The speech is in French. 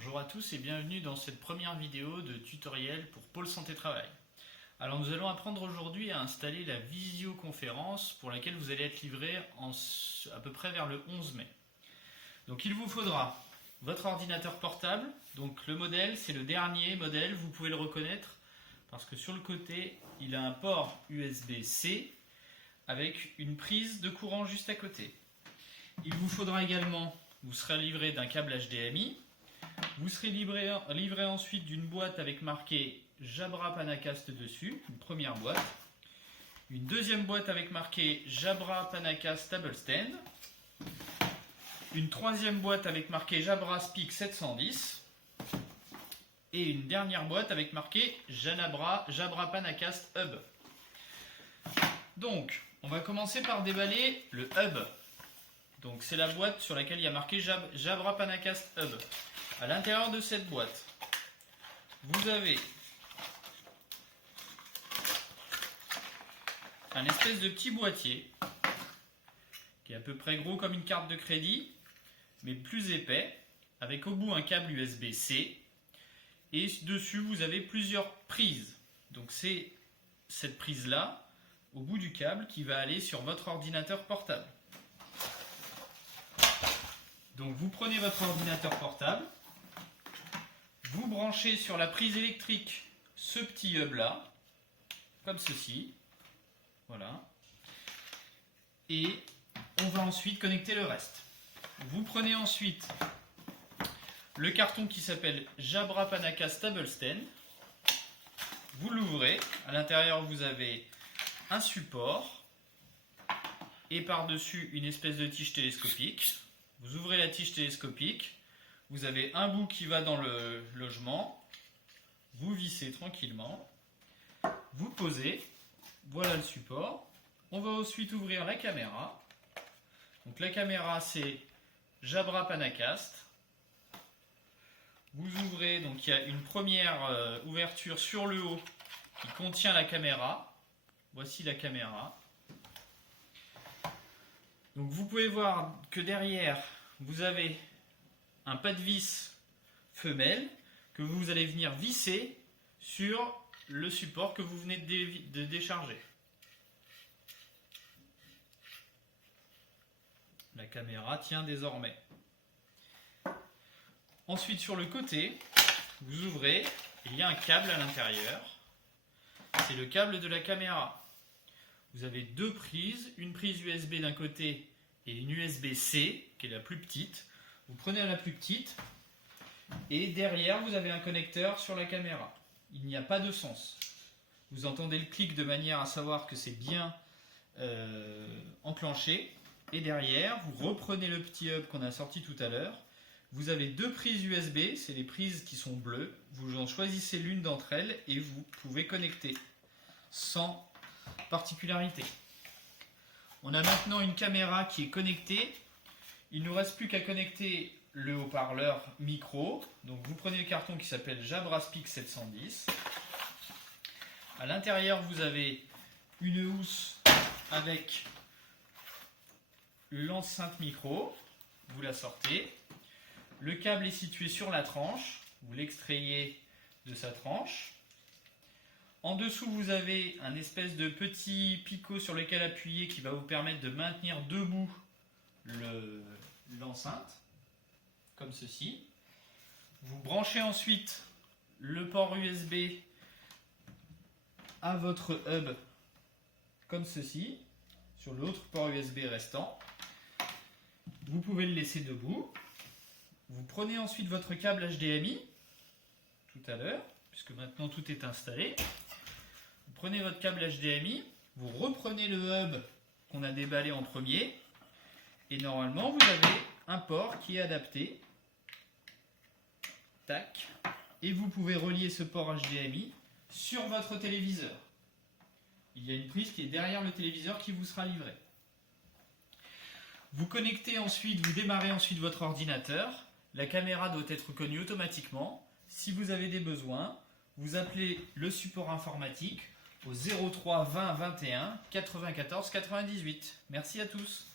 Bonjour à tous et bienvenue dans cette première vidéo de tutoriel pour Pôle Santé Travail. Alors nous allons apprendre aujourd'hui à installer la visioconférence pour laquelle vous allez être livré à peu près vers le 11 mai. Donc il vous faudra votre ordinateur portable, donc le modèle c'est le dernier modèle, vous pouvez le reconnaître parce que sur le côté il a un port USB-C avec une prise de courant juste à côté. Il vous faudra également, vous serez livré d'un câble HDMI. Vous serez livré ensuite d'une boîte avec marqué Jabra Panacast dessus, une première boîte. Une deuxième boîte avec marqué Jabra Panacast Table Stand. Une troisième boîte avec marqué Jabra Speak 710. Et une dernière boîte avec marqué Jabra Panacast Hub. Donc, on va commencer par déballer le Hub. Donc c'est la boîte sur laquelle il y a marqué Jabra Panacast Hub. À l'intérieur de cette boîte, vous avez un espèce de petit boîtier qui est à peu près gros comme une carte de crédit, mais plus épais, avec au bout un câble USB-C. Et dessus, vous avez plusieurs prises. Donc c'est cette prise-là, au bout du câble, qui va aller sur votre ordinateur portable. Donc vous prenez votre ordinateur portable, vous branchez sur la prise électrique ce petit hub là, comme ceci, voilà, et on va ensuite connecter le reste. Vous prenez ensuite le carton qui s'appelle Jabra Panacast Table Stand, vous l'ouvrez, à l'intérieur vous avez un support et par-dessus une espèce de tige télescopique. Vous ouvrez la tige télescopique, vous avez un bout qui va dans le logement, vous vissez tranquillement, vous posez, voilà le support. On va ensuite ouvrir la caméra. Donc la caméra c'est Jabra Panacast. Vous ouvrez, donc il y a une première ouverture sur le haut qui contient la caméra. Voici la caméra. Donc vous pouvez voir que derrière, vous avez un pas de vis femelle que vous allez venir visser sur le support que vous venez de décharger. La caméra tient désormais. Ensuite, sur le côté, vous ouvrez, il y a un câble à l'intérieur. C'est le câble de la caméra. Vous avez deux prises, une prise USB d'un côté et une USB-C, qui est la plus petite. Vous prenez la plus petite, et derrière, vous avez un connecteur sur la caméra. Il n'y a pas de sens. Vous entendez le clic de manière à savoir que c'est bien enclenché. Et derrière, vous reprenez le petit hub qu'on a sorti tout à l'heure. Vous avez deux prises USB, c'est les prises qui sont bleues. Vous en choisissez l'une d'entre elles et vous pouvez connecter sans particularité. On a maintenant une caméra qui est connectée. Il ne nous reste plus qu'à connecter le haut-parleur micro. Donc vous prenez le carton qui s'appelle Jabra Speak 710. À l'intérieur, vous avez une housse avec l'enceinte micro. Vous la sortez. Le câble est situé sur la tranche. Vous l'extrayez de sa tranche. En dessous, vous avez un espèce de petit picot sur lequel appuyer qui va vous permettre de maintenir debout l'enceinte, comme ceci. Vous branchez ensuite le port USB à votre hub, comme ceci, sur l'autre port USB restant. Vous pouvez le laisser debout. Vous prenez ensuite votre câble HDMI, tout à l'heure, puisque maintenant tout est installé. Vous prenez votre câble HDMI, vous reprenez le hub qu'on a déballé en premier, et normalement vous avez un port qui est adapté. Tac. Et vous pouvez relier ce port HDMI sur votre téléviseur. Il y a une prise qui est derrière le téléviseur qui vous sera livrée. Vous connectez ensuite, vous démarrez ensuite votre ordinateur. La caméra doit être connue automatiquement. Si vous avez des besoins, vous appelez le support informatique au 03 20 21 94 98. Merci à tous.